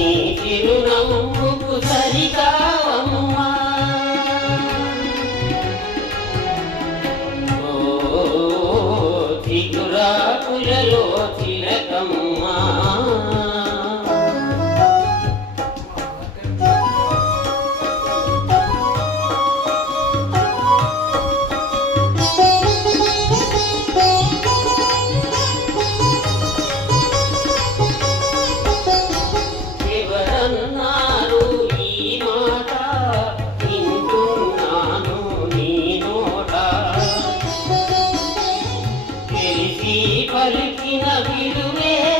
నీ చిరునవ్వుకు సరికావమ్మా. ఓ త్రిపురాకులలో తిలకమ్మ ಈ ಪರಿಕಿನ ಬಿಡುವೆ